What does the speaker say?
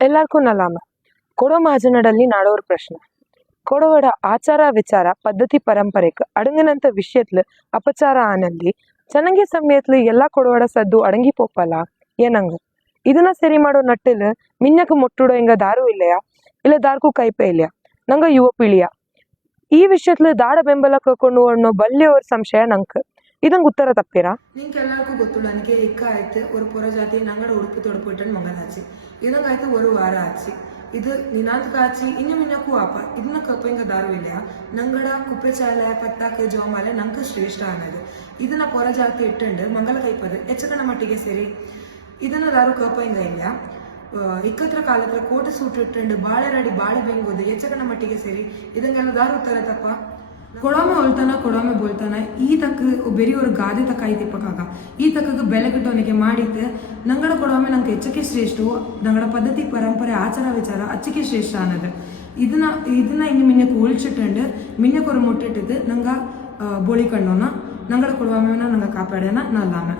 എല്ലാവർക്കും നല്ലാമ കൊടമാജനടಲ್ಲಿ നാಡೋರ್ ಪ್ರಶ್ನೆ ಕೊಡವಡ ಆಚಾರ ವಿಚಾರ ಪದ್ಧತಿ ಪರಂಪರೆಕ್ ಅಡಂಗಿನಂತ ವಿಷಯತ್ಲು ಅಪಚಾರ ಆನಂದಿ ಚನಂಗಿ ಸಮಯತ್ಲು ಎಲ್ಲಾ ಕೊಡವಡ ಸದ್ದು ಅಡಂಗಿ ಪೋಪಲ್ಲ ಏನಂಗ ಇದನ್ನ ಸರಿ ಮಾಡೋ ನಟ್ಟಲು ಮಿನ್ನಕ್ ಮೊಟ್ಟುಡೋ ಹಿಂಗ ದಾರು ಇಲ್ಲಯಾ ಇಲ್ಲ ದಾರ್ಕು ಕೈಪೆ ಇಲ್ಲಯಾ ನಂಗ ಯುವ ಪೀಳಿಯ ಈ ವಿಷಯತ್ಲು ದಾಡ ಬೆಂಬಲ ಕಕೊಂಡು ಅನ್ನೋ ಬಲ್ಲೆಯವ್ರ ಸಂಶಯ ನಂಕ್ ಇದಂಗ ಉತ್ತರ ತಪ್ಪಿರಾ ನಿಂಗೆ ಎಲ್ಲರಿಗೂ ಗೊತ್ತು ನನಗೆ ಇಕ್ಕ ಆಯ್ತು ஒரு புற ஜாதி நாங்கள் உடுப்பு தொடுப்பிட்டு மகனாச்சு ಇದಂಗಾಯ್ತು ஒரு ವಾರ ಆಚಿ ಇದು ನಿನಾಂತ ಕಾಚಿ ಇನ್ನು ಮಿನ್ನಕ್ಕೂ ಆಪ ಇದನ್ನ ಕಪ್ಪಂಗ ದಾರು ಇಲ್ಲ ನಂಗಡ ಕುಪ್ಪೆ ಚಾಲ ಪತ್ತಾಕೆ ಜೋಮಾಲೆ ನಂಗೆ ಶ್ರೇಷ್ಠ ಅನ್ನೋದು ಇದನ್ನ ಪೊರ ಜಾತಿ ಇಟ್ಟಂಡು ಮಂಗಲ ಕೈಪದು ಹೆಚ್ಚಕನ ಮಟ್ಟಿಗೆ ಸೇರಿ ಇದನ್ನ ದಾರು ಕಪ್ಪಂಗ ಇಲ್ಲ ಇಕ್ಕತ್ರ ಕಾಲತ್ರ ಕೋಟೆ ಸೂಟ್ ಇಟ್ಟಂಡು ಬಾಳೆ ರಡಿ ಬಾಳಿ ಬೆಂಗೋದು ಹೆಚ್ಚಕನ ಮಟ್ಟಿಗೆ ಸೇರಿ ಇದಂಗೆಲ್ಲ ದಾರು ಉತ್ತರ ತಪ್ಪ ಕೊಡೊಮ್ಮೆ ಹೊಲ್ತಾನ ಕೊಡೊಮ್ಮೆ ಬೋಲ್ತಾನ ಈ ತಕ್ಕ ಬೇರೆ ஒரு ಗಾದೆ ತಕ್ಕ ಐತಿಪ್ಪಕಾಗ ಈ ತಕ್ಕಗೆ ಬೆಲೆ ಕಿಟ್ಟೋನಿಗೆ ಮಾಡಿದ್ದು ನಂಗಡ ಕೊಡೊಮ್ಮೆ ನಂಗೆ ಹೆಚ್ಚಕ್ಕೆ ಶ್ರೇಷ್ಠವು ನಂಗಡ ಪದ್ಧತಿ ಪರಂಪರೆ ಆಚಾರ ವಿಚಾರ ಅಚ್ಚಕ್ಕೆ ಶ್ರೇಷ್ಠ ಅನ್ನೋದು ಇದನ್ನ ಇನ್ನು ಮಿನ್ನಕ್ಕೆ ಉಳಿಸಿಟ್ಟಂಡು ಮಿನ್ನಕ್ಕೆ ஒரு ಮುಟ್ಟಿಟ್ಟಿದ್ದು ನಂಗೆ ಬೋಳಿ ಕಣ್ಣೋನ ನಂಗಡ ಕೊಡೊಮ್ಮೆ ನಂಗೆ ಕಾಪಾಡ್ಯಾನ ನಲ್ಲಾಮೆ